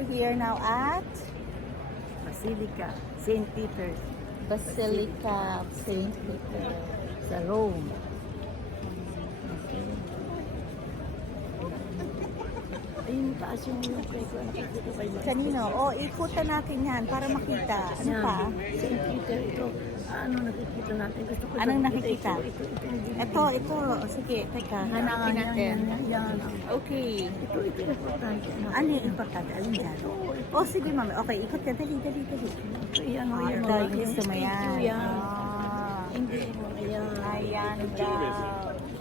we're here now at Basilica, St. Peter, Basilica of St. Peter. sa Rome. Ayun, taas yung kay ko. Nakikita ko kayo. Kanino? O, ikutan natin yan para makita. Ano pa? St. Peter, ito. Ano nakikita natin? Gusto ko Anong lang nakikita? Ito. Ito. O, sige, teka. Hanapin natin. Yan. Okay. Ito importante. Ano yung importante? Alin dyan? O, sige, mami. Okay, ikot ka. Dali. Ito yan. Ito, yung gusto mo yan. Yan. Ah. Hindi mo. Ayan. Ayan daw.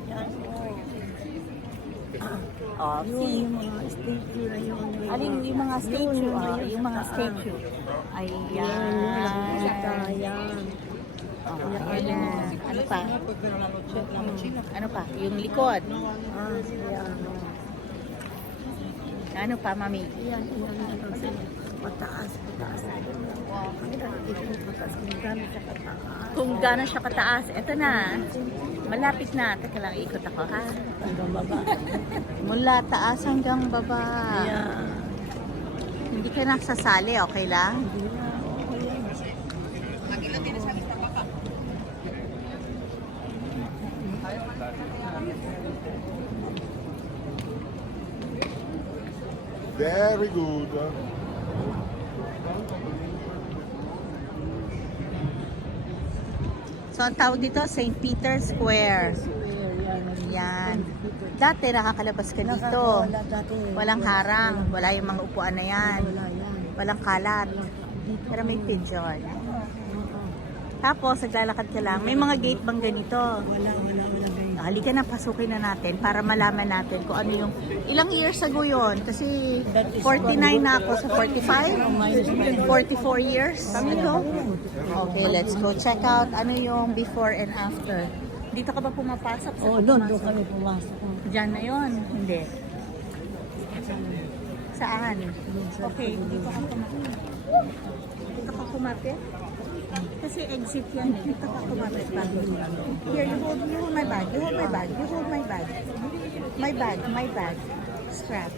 Yan. Oh, Yun, see? yung mga statue na yun. Alin yung mga statue? Yun, Ah, yung mga sa statue. Yan. Ayan. Yan. Oh, ayan. Ano pa? Ano pa? Yung likod. Yan. Ano pa, mami? Yan. Mataas. Kung gaano siya kataas, eto na. Malapit na. Teka lang, ikot ako ha. Hanggang baba. Mula taas hanggang baba. Yan. Hindi ka nagsasali, okay lang? Very good. So, ang tawag dito, St. Peter's Square. Yan. Dati nakakalabas ka dito. Wala dati. Walang harang. Wala yung mga upuan na yan. Wala yan. Walang kalat. Pero may pigeon. Tapos, naglalakad ka lang. May mga gate bang ganito? Wala ganyan. Halika na, pasukin na natin para malaman natin kung ano yung... Ilang years ago yun? Kasi 49 na ako sa 45? 44 years? Ito? Okay, let's go check out ano yung before and after. Dito ka ba pumapasok? Oo, doon kami pumasok. Diyan na yun? Hindi. Saan? Okay, dito ka kumapit. Dito ka kumapit? Kasi exit yan. Dito ka kumapit. Here, you hold my bag. You hold my bag. You hold my bag. My bag. Strap.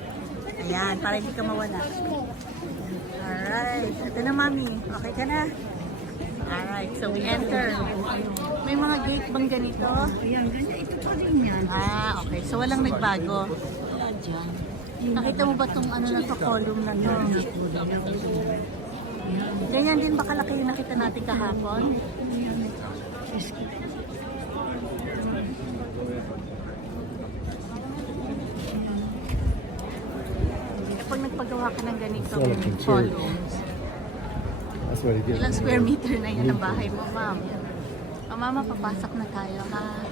Ayan, para hindi ka mawala. Alright. Ito na, mami. Okay ka na? Alright, so we enter. May mga gate bang ganito? Ayan, ganyan. Ito pa rin yan. Ah, okay. So walang nagbago. Wala dyan. Nakita mo ba tong ano na to, column na to? Ganyan din ba kalaki yung nakita natin kahapon? Kapag nagpagawa ka ng ganito, columns, That's what he did. ilang square meter na yun ang bahay mo, ma'am? O, mama, papasok na tayo, ha?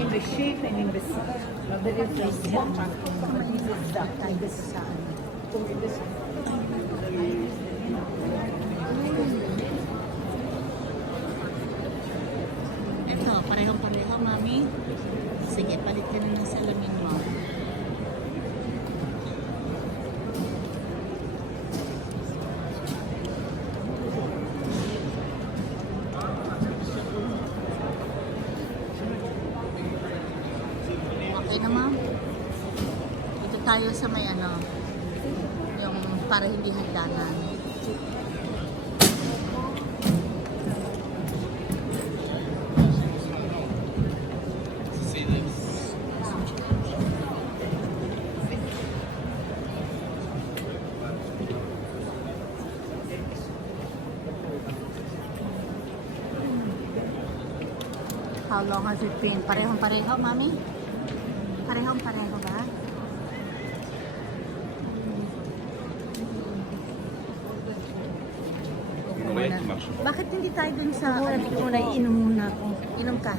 In the shape and in the size. The difference is that and this is saan. Ito, parehong-pareho, mami. Sige, palit ka na ng salamin mo. Okay na, ma'am? Dito tayo sa may ano, yung para hindi hagdanan. How long has it been? Parehong-pareho, mami? Parehong-pareho ba? Bakit hindi tayo dun sa... Inom muna ako. Inom ka?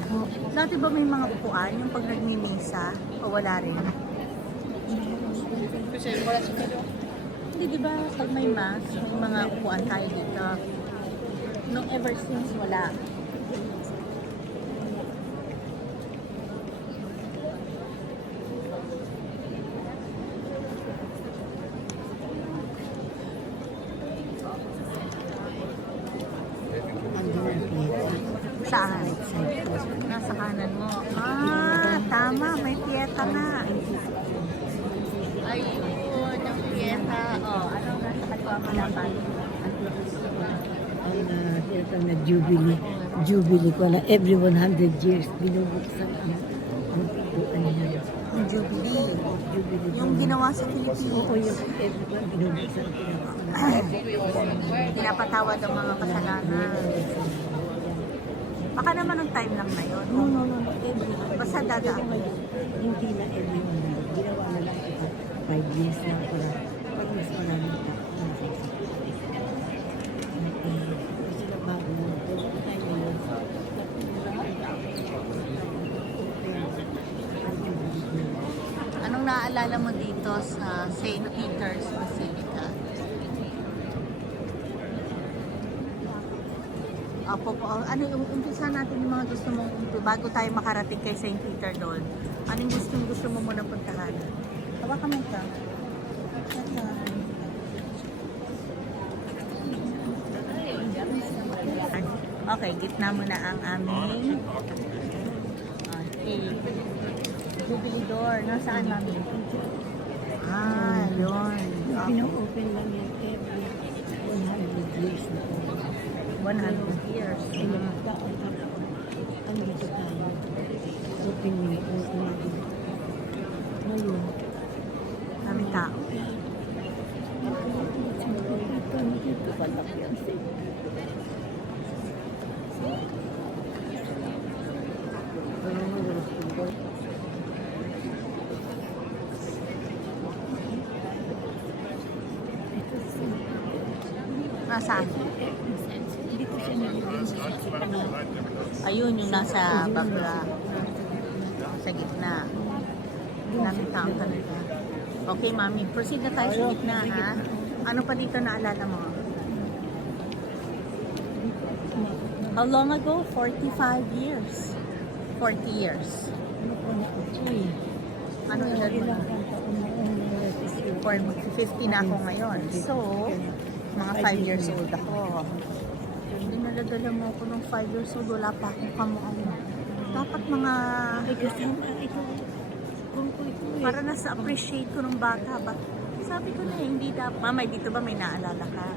Dati ba may mga upuan yung pag nagmimisa? O wala rin? Hindi, di ba pag may mass, may mga upuan tayo dito. Nung ever since, wala. Saan? side ko. Nasa kanan mo. Ah, tama. May Pieta nga. Ayun, yung Pieta. Oh, anong nasa kaliwa mo dapat? Ang tinatawag na Jubilee. Jubilee ko na every 100 years binubuksan ang pintuan niya. Yung Jubilee. Jubilee. Yung ginawa sa Pilipinas. Oo, yung everyone binubuksan ang pintuan. Pinapatawad ang mga kasalanan. Baka naman ang time lang na yun. No. Everyone. Basta dadaan. Hindi na everyone. Ginawa na lang ito. 5 years na para pag mas maraming tao. Kasi na bago mo. Anong naaalala mo dito sa St. Peter's Basilica? Ano yung umpisa natin yung mga gusto mong bago tayo makarating kay St. Peter doon? Anong gusto mo muna puntahan? Hawakan mo ka. Okay, gitna mo na ang aming Jubilee door. Nasaan mami? Ah, yun. Pino-open lang yan every 100 years na po. 100 years. Ang dito tayo. Open mo yung ngayon. Kami tao. Ito patak yan. Nasaan? Dito siya nilagyan sa Ayun, yung nasa bagla. Sa gitna. Daming tao talaga. Okay, mami. Proceed na tayo sa gitna, ha? Ano pa dito naalala mo? How long ago? 45 years. 40 years. Ano edad mo? 50 na ako ngayon. So, mga 5 years old ako. Dinaladala mo ako nung 5 years old. Wala pa akong kamuang. Dapat mga... Para nasa appreciate ko nung bata ba? Sabi ko na hindi dapat. Mamay, dito ba may naalala ka?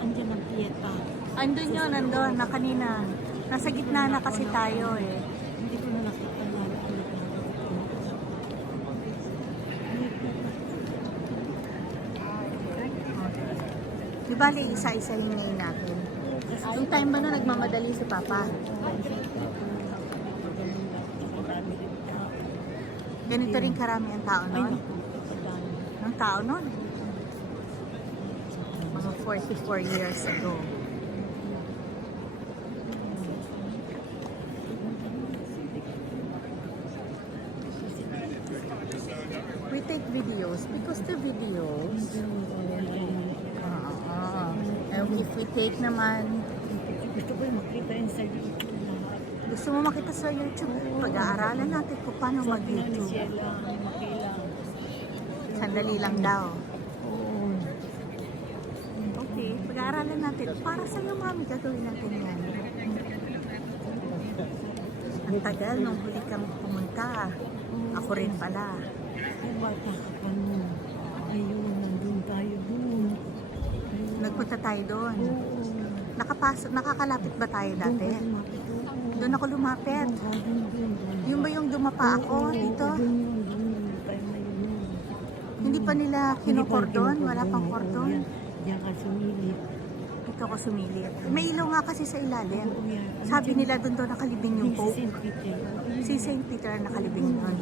Andiyan ang Pieta. Andun yun, andun, na kanina. Nasa gitna na kasi tayo eh. Hindi ko na nakita na. Di bali, isa-isa hingayin natin. Yung time ba na nagmamadali si Papa? Ganito rin karami ang tao nun? Ang tao nun? Mga 44 years ago. We take videos because the videos if we take naman Gusto ko yung makita yun sa YouTube. gusto mo makita sa YouTube, pag-aaralan natin kung paano mag-YouTube. Sandali lang daw. Okay, pag-aaralan natin. Para sa'yo, mami, gagawin natin yan. Ang tagal nung huli kang pumunta. Ako rin pala. Yung bata ka pa nun. Ayun, nandun tayo dun. Nagpunta tayo doon. Nakakalapit ba tayo dati? Doon ako lumapit. Yung ba yung dumapa ako dito? Hindi pa nila kinukordon? Wala pang kordon? Diyan ka sumilip. Dito ako sumilip. May ilaw nga kasi sa ilalim. Sabi nila doon daw nakalibing yung Pope. Si St. Peter nakalibing doon.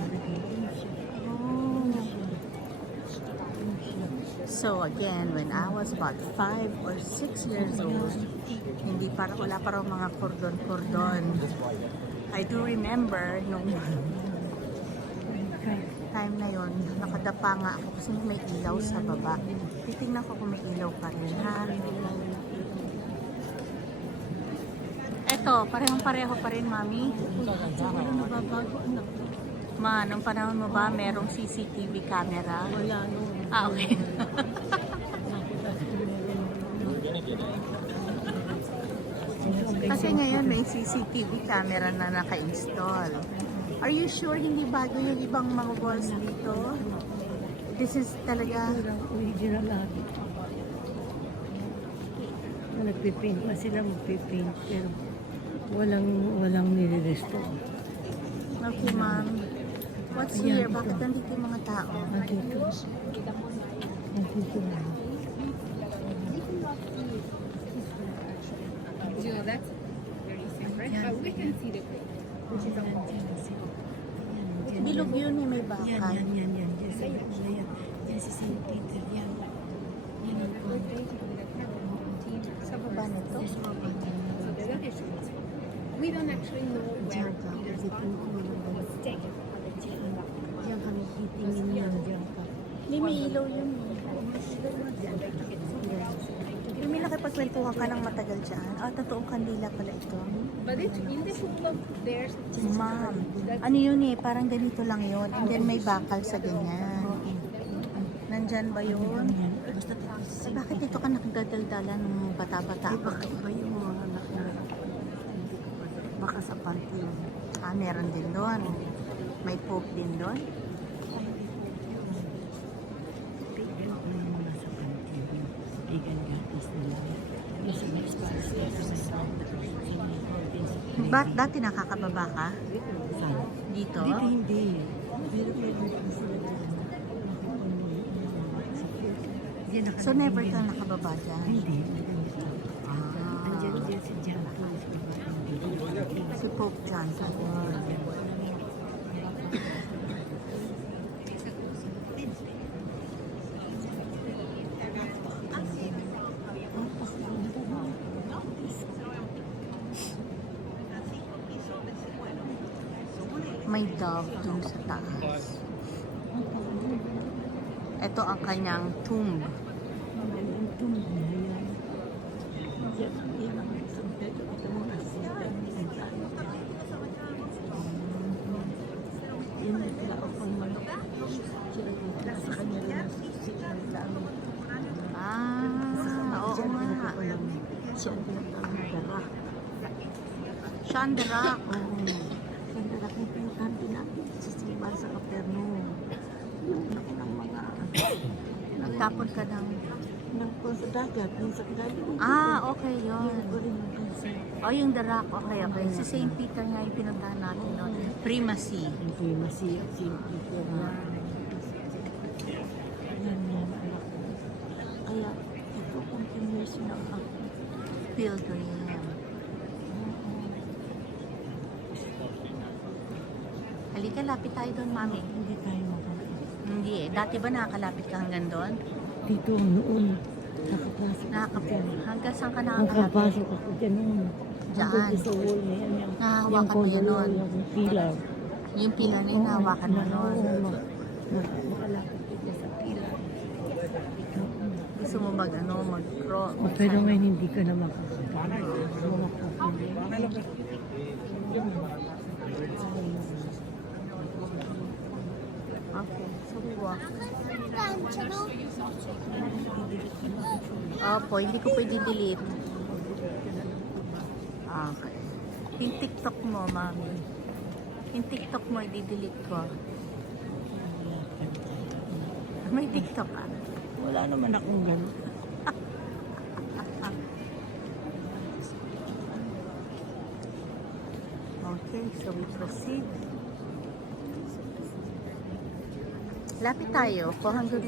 So again, when I was about 5 or 6 years old, wala pa raw mga kordon-kordon. I do remember nung time na yon, nakadapa nga ako kasi may ilaw sa baba. Titingnan ko kung may ilaw pa rin, ha? Eto, parehong-pareho pa rin, mami. Wala nababago, anak. Ma, nung panahon mo ba merong CCTV camera? Wala no. Ah, okay. Kasi ngayon may CCTV camera na naka-install. Are you sure hindi bago yung ibang mga walls dito? This is talaga... Original lahat. Nagpipaint pa sila, magpipaint. Pero walang nire-restore. Okay, ma'am. What's here? Bakit nandito yung mga tao? Nandito. Nandito na. You know, that's very separate, but we can see the place, which is a hall. Bilog yun eh, may Yan. bakal. Yan. Yan si St. Peter. Yan. Yan ang Sa baba nito? So the location is, we don't actually know where Peter's was taken. Diyan kami titingin yan. Diyan ka. Hindi, may ilaw yun eh. Yung may nakipagkwentuhan ka ng matagal dyan. Totoong kandila pala ito. But it's in the football, there's Ma'am, ano yun eh, parang ganito lang yun. And then may bakal sa ganyan. Nandyan ba yun? Basta tapos. Bakit ito ka nakadaldala ng bata-bata? Baka iba yung mga anak na baka sa panty. Meron din doon. May poke din doon. Pagan ko yung mga sa panty. Pagan gatas nila. Yung sa next class. Dati nakakababa ka? Saan? Dito? Dito hindi. Pero sila dyan. Diyan So never ka nakababa dyan? Hindi. Andiyan si John. Si Pope Johnson. May dove dun sa taas. Ito ang kanyang tomb. Oo nga. Siya ang darak. Nagtapon ka ng... Sa dagat, sa dagat. Okay, yun. Yung darak. Okay. Si St. Peter nga yung pinuntahan natin noon. Primacy. Hindi masiyap si Peter na. Yan. Kaya, ito continuation ng Pilgrim. Halika, lapit tayo doon, mami. Hindi tayo makakita. Hindi eh. Dati ba nakakalapit ka hanggang doon? Dito noon, nakapasok Hanggang saan ka nakakalapit? Nakapasok ako dyan noon. Diyan. Hanggang sa wall na yan. Nahahawakan mo yan noon? Yung pilar. Yung pila na yun, nahawakan mo noon. Makalapit dito sa pilar. Gusto mo mag-cross? Pero ngayon hindi ka na makakita. Okay, so we walk. Opo, hindi ko pwede delete. Okay. Yung TikTok mo, mami. Yung TikTok mo, i-delete ko. May TikTok ka? Wala naman akong gano'n. Okay, so we proceed. Lapit tayo po hanggang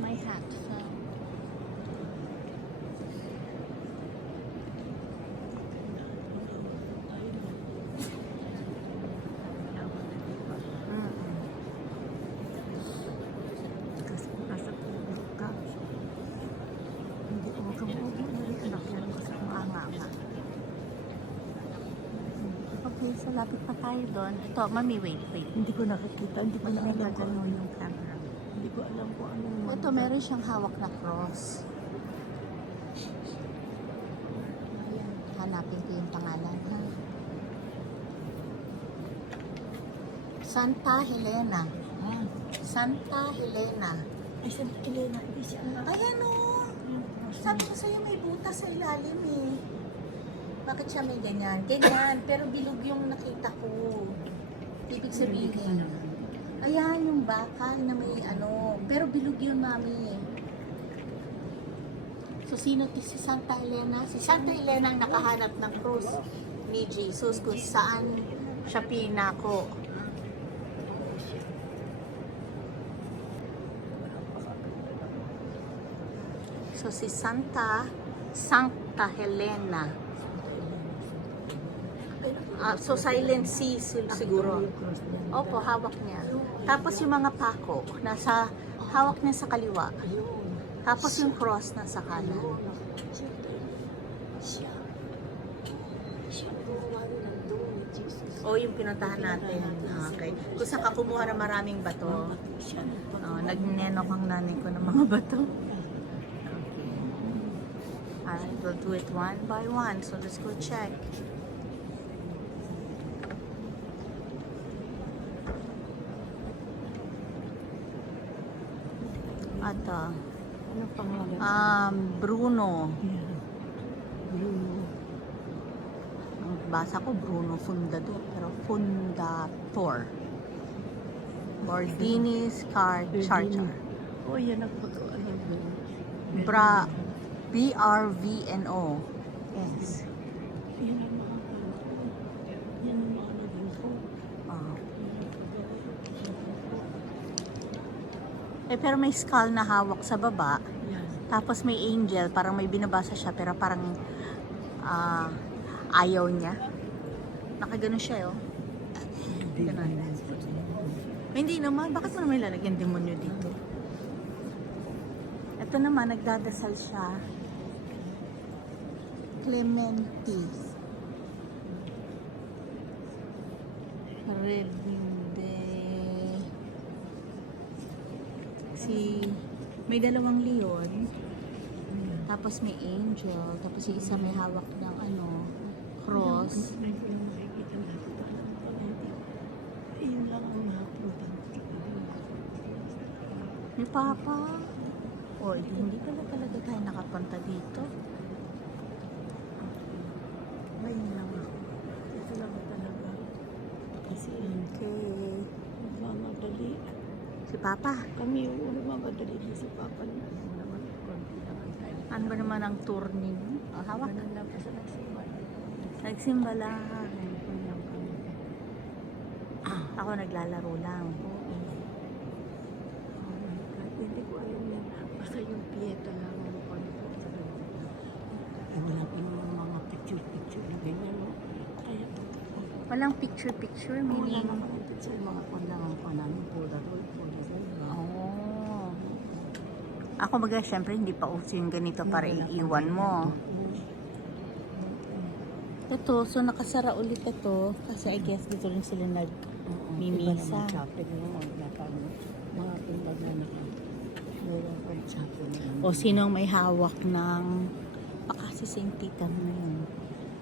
my hat. So. lapit pa tayo doon. Ito, mami, wait. Hindi ko nakakita, hindi ko May alam kung gagano ano. yung camera. Hindi ko alam kung anong Ito, meron siyang hawak na cross. Ayan, hanapin ko yung pangalan, ha? Santa Helena. Ah, Santa Helena. ay, Santa Elena, hindi siya ang Ayan o. Sabi ko sa'yo may butas sa ilalim eh. Bakit siya may ganyan? Ganyan, pero bilog yung nakita ko. Ibig sabihin. Ayan yung bakal na may ano. Pero bilog yun, mami. So, sino si Santa Elena? Si Santa Elena ang nakahanap ng cross ni Jesus kung saan siya pinako. So, si Santa Helena. So, silent C siguro. Opo, hawak niya. Tapos yung mga pako, hawak niya sa kaliwa. Tapos yung cross nasa kanan. O, yung pinuntahan natin. Okay. Kung saan ka kumuha ng maraming bato. Nagnenok ang nanay ko ng mga bato. Alright, we'll do it one by one. So, let's go check. At, Ano pangalan? Bruno. Yeah. Bruno. Ang basa ko, Bruno Fundador. Pero Fundator. Bordinis Car Charger. Oh, yan ang pag-alam doon. BRVNO. Yes. Yan ang mga yan ang mga naging ko. Ah. Pero may skull na hawak sa baba. Yan. Tapos may angel, parang may binabasa siya, pero parang ayaw niya. Nakaganon siya, oh. Ganon. Hindi naman, bakit mo naman lalagyan demonyo dito? Ito naman, nagdadasal siya. Clementi. Rebinde. May dalawang leon. Tapos may angel. Tapos yung isa may hawak ng cross. May nakikita na ako. Ayun lang ang napunta. Ni Papa. O, hindi pala talaga tayo nakapunta dito. Ayun lang ako. Ito lang talaga. Kasi Okay. mamadali. Si Papa. Kami yung mamadali din si Papa niya. Naman, konti lang ang time. Ano ba naman ang tour ninyo? Hawak. Ganun lang pa sa nagsimba. Nagsimba lang. Ganun lang kami. Ako naglalaro lang. Oo. Hindi ko alam yan. Basta yung piyeta lang ang konti. Wala pa naman mga picture-picture na ganyan. No? Kaya Walang picture-picture, wala meaning... naman ang picture. Mga pandangan pa namin. Polaroid. Oh. Ako baga, syempre, hindi pa uso yung ganito para iiwan mo. Ito, so nakasara ulit ito. Kasi I guess dito rin sila nag-mimisa. Chapel mo. Mga timbag na naka. Meron pang chapel na. O sinong may hawak ng... Baka si St. Peter na yun.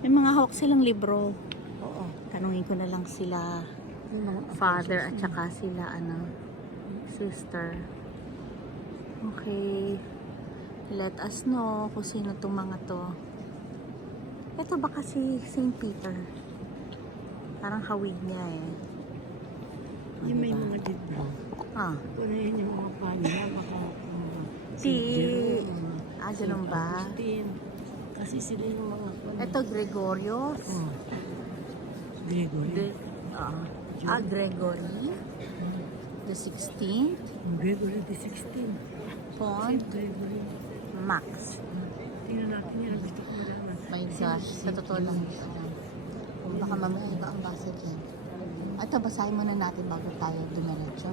May mga hawak silang libro. Oo. Tanungin ko na lang sila Yung mga father at saka sila sister. Okay. Let us know kung sino itong mga to. Ito ba kasi St. Peter? Parang hawig niya eh. Yung may mga dito. Ah. Kung yun yung mga panya, baka Ganun ba? Kasi sila yung mga Ito Gregorios. Gregory. Gregory. The 16th. Gregory the 16. Font. Gregory. Max. Tingnan natin yan. Gusto ko malaman. My gosh, sa totoo lang. Kung baka mamaya iba ang basa dyan. Ito, basahin muna natin bago tayo dumiretso.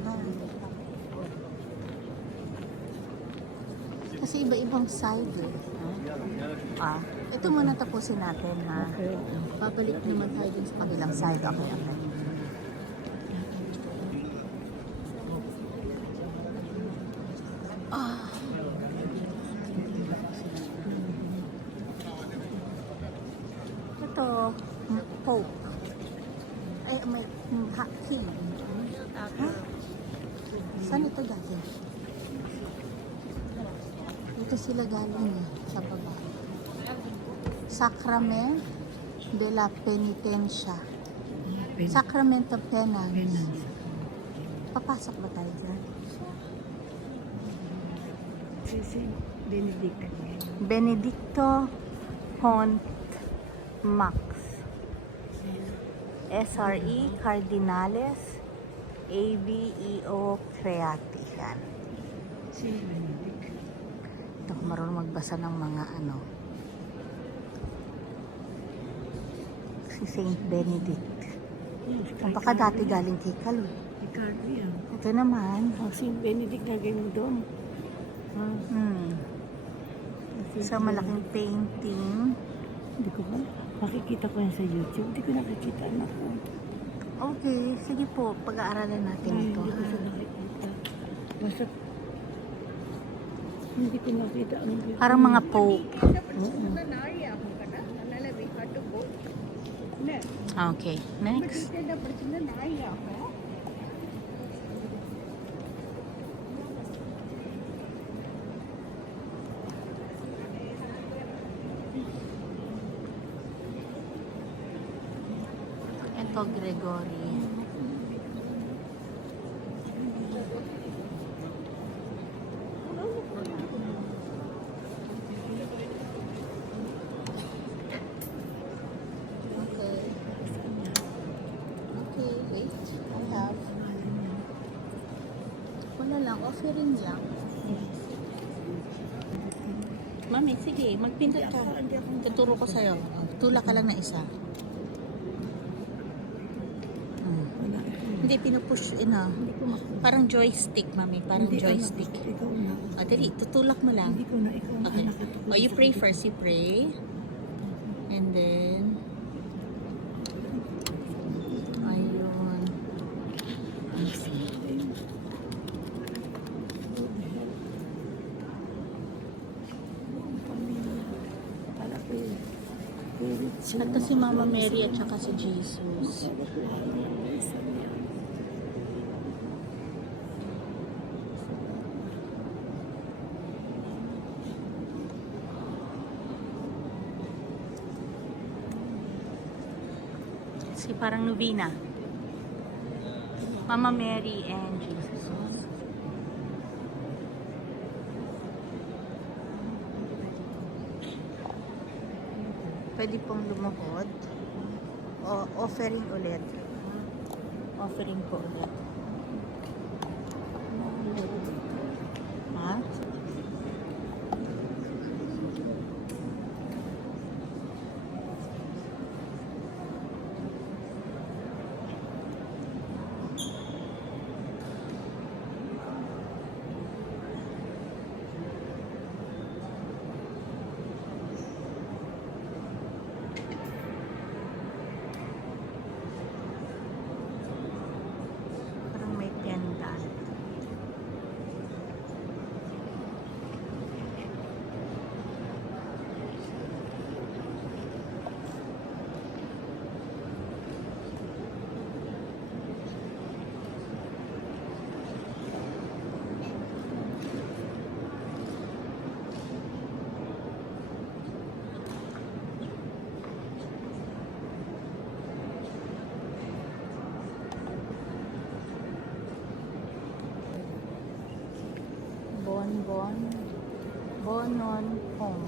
Kasi iba-ibang side eh. Ito muna tapusin natin, ha? Okay. Babalik naman tayo dun sa kabilang side. Okay, okay. Ah. Ito, Pope. Ay, may king. Ha? Saan ito galing? Dito sila galing eh, sa baba. Sacrament de la Penitencia. Sacrament of Penance. Papasok ba tayo dyan? Si Benedict. Benedicto Hont Max. SRE Cardinales ABEO Creati. Yan. Si Benedict. Ito, marunong magbasa ng mga ano. Si Saint Benedict. Baka dati galing kay Kaloy. Ricardo yan. Ito naman. Oh, si Benedict na ganyan doon. Sa malaking painting. Hindi ko ba? Makikita ko yan sa YouTube. Hindi ko nakikita anak ko. Okay, sige po. Pag-aaralan natin ito. Hindi ko siya nakikita. Basta hindi ko nakita ang video. Parang mga pope. Okay, next. Ito, Gregory. Okay. Okay, wait. I have. Wala lang, offering lang. Mami, sige, magpindot ka. Tuturo ko sa'yo. Tula ka lang na isa. Hindi, pinupush, parang joystick, mami. Parang joystick. Ikaw na. Dali, tutulak mo lang. Hindi ko na ikaw na Okay. nakatulog. Oh, you pray first. You pray. And then, ayun. Para ko yun. Ito si Mama Mary at saka si Jesus. Si parang novena. Mama Mary and Jesus. Pwede pong lumuhod. O offering ulit. Offering po ulit. Ha? Parang may pendant. Bonon Home.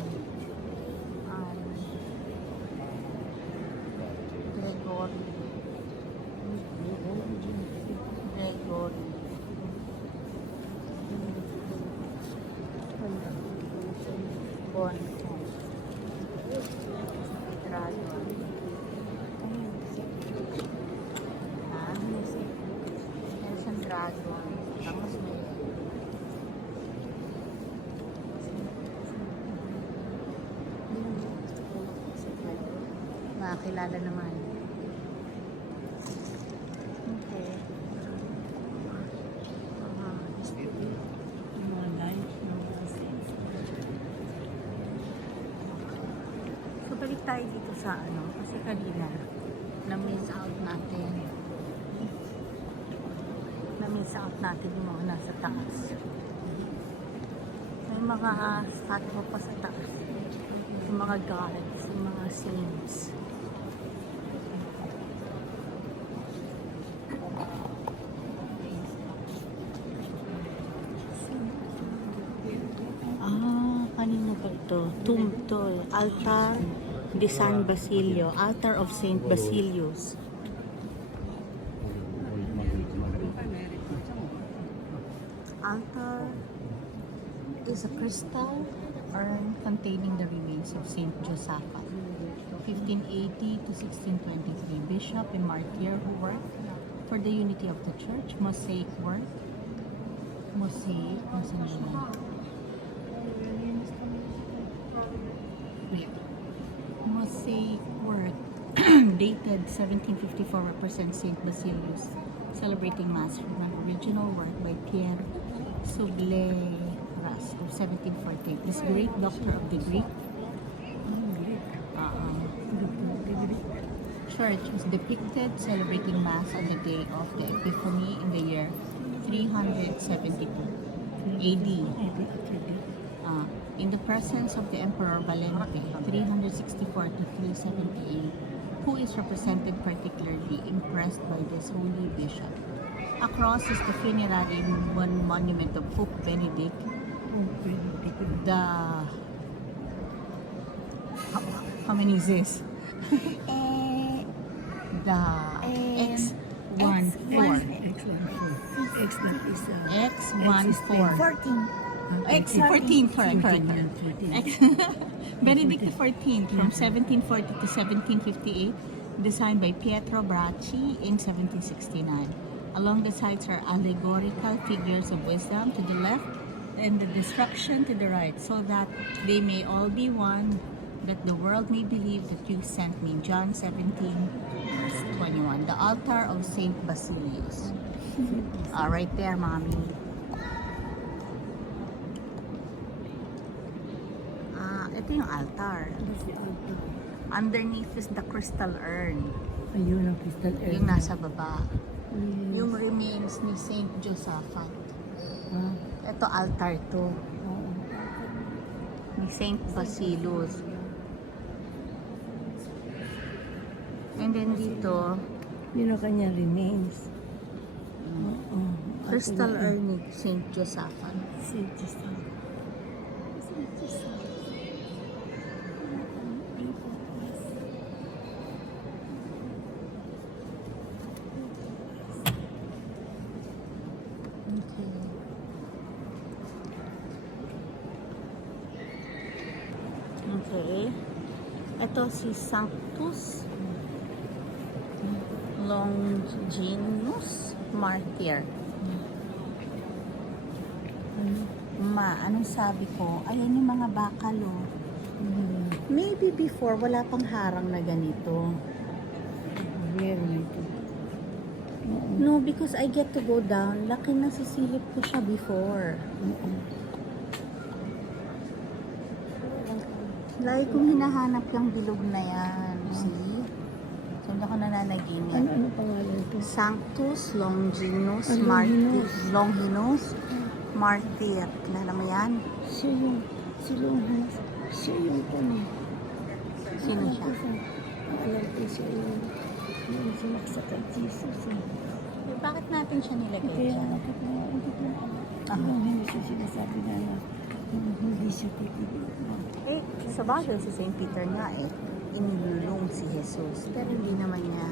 Gregory. Bon Home. Dragon. Ha? Meron siyang dragon. Tapos may kilala naman. Okay. Mga life, mga saints. So, balik tayo dito sa ano, kasi kanina, na-miss out natin. Na-miss out natin yung mga nasa taas. May mga statue pa sa taas. Yung mga gods, yung mga saints. Kanino ba ito? Tomb to. Altar de San Basilio. Altar of Saint Basilius. Altar is a crystal urn containing the remains of Saint Josaphat, 1580 to 1623, bishop and martyr who worked for the unity of the church, mosaic work, mosaic work dated 1754 represents Saint Basilius celebrating Mass from an original work by Pierre Soubleras of 1748. This great doctor of the Greek church was depicted celebrating Mass on the day of the Epiphany in the year 372 AD. In the presence of the Emperor Valente, 364 to 378, who is represented particularly impressed by this holy bishop. Across is the funerary monument of Pope Benedict, how many is this? The X14. X14. 14. X14, correct. Benedict XIV from 1740 to 1758, designed by Pietro Bracci in 1769. Along the sides are allegorical figures of wisdom to the left and the destruction to the right, so that they may all be one, that the world may believe that you sent me. John 17:21. The altar of Saint Basilius. Right there, mommy. Ito yung altar. Underneath is the crystal urn. Ayun ang crystal urn. Yung nasa baba. Yung remains ni Saint Josaphat. Ito altar to. Ni Saint Basilius. And then dito, Yun ang kanya remains. crystal urn ni Saint Josaphat. Saint Josaphat. Okay. Ito si Sanctus Longinus Martyr. Anong sabi ko? Ayan yung mga bakal, oh. Maybe before, wala pang harang na ganito. Meron ito. No, because I get to go down. Laki na sisilip ko siya before. Lagi kong hinahanap yung bilog na yan. See? So, hindi ako nananaginip. Ano pangalan ito? Sanctus Longinus Ah, Martyr. Longinus. Longinus Martyr. Kilala mo yan? Siya yung, siya yung kami. Sino siya? Alam ko siya yung sumaksak at Jesus. Eh, bakit natin siya nilagay Kaya dyan? nakit na, Aha. hindi siya sinasabi na hindi siya pipili. Eh, sa bagay si St. Peter nga eh, inilulong si Jesus. Pero hindi naman niya.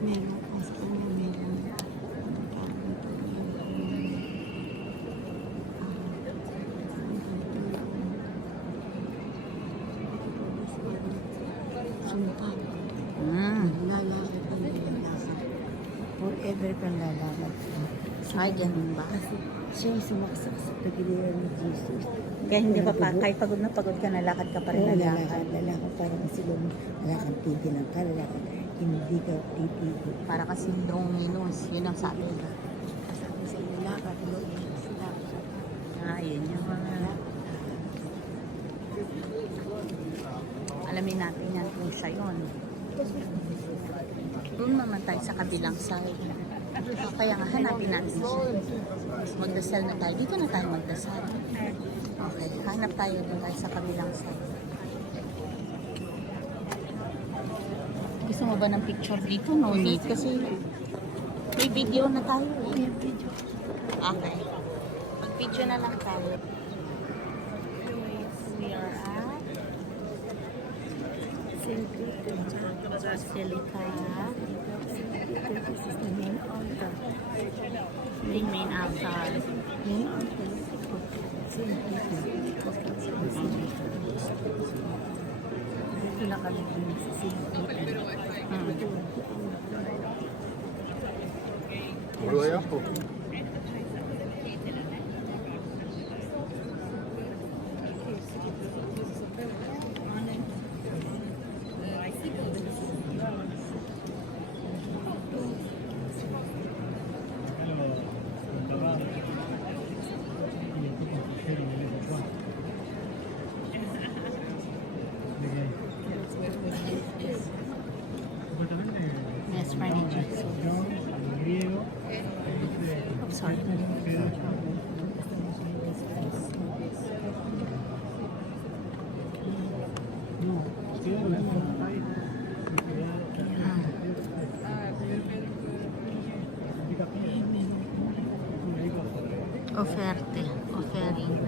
Meron kasi meron. Sumpa. Lalakad ang lalakad. Forever kang lalakad. Ay, ganun ba? Kasi siya yung sumaksak sa tagiliran ni Jesus. Kaya hindi pa pa, kahit pagod na pagod ka, nalakad ka pa rin Oo, nalakad. lalakad parang sila wala kang tigil ng kalalakad. Hindi ka titigil. Para kasi Dominus, yun ang sabi nila. Sabi sa lalakad, sila. Yun yung mga... Alamin natin yan kung siya yun. Doon naman tayo sa kabilang side. Kaya nga, hanapin natin siya. Magdasal na tayo. Dito na tayo magdasal. Okay, hanap tayo doon tayo sa kabilang side. Gusto mo ba ng picture dito? No need kasi may video na tayo. Okay. Mag-video na lang tayo. We are at St. Peter Basilica. This is the main altar. Main altar. Main altar. St. Peter. Dito na kami sa St. Peter. What do I have for? Yes, Friday Jesus. I'm sorry. Offerte, offering.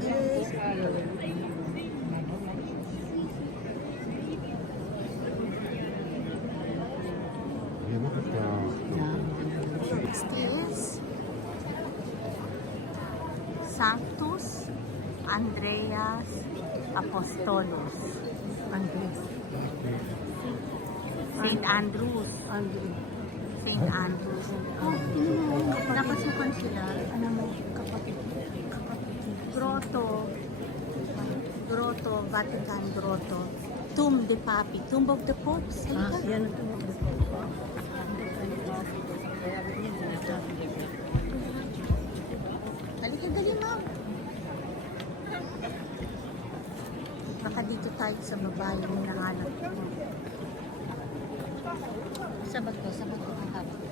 Bien, Next is Sanctus Andreas Apostolus. Andres. St. Andrews. St. Andrews. Napasukan sila. Ano mo, kapatid. Grotto, Vatican Grotto. Tomb de Papi, Tomb of the Popes. Yan ang Halika, dali, ma'am. Baka dito tayo sa babae yung nahanap ko. Sabat ko kakapit.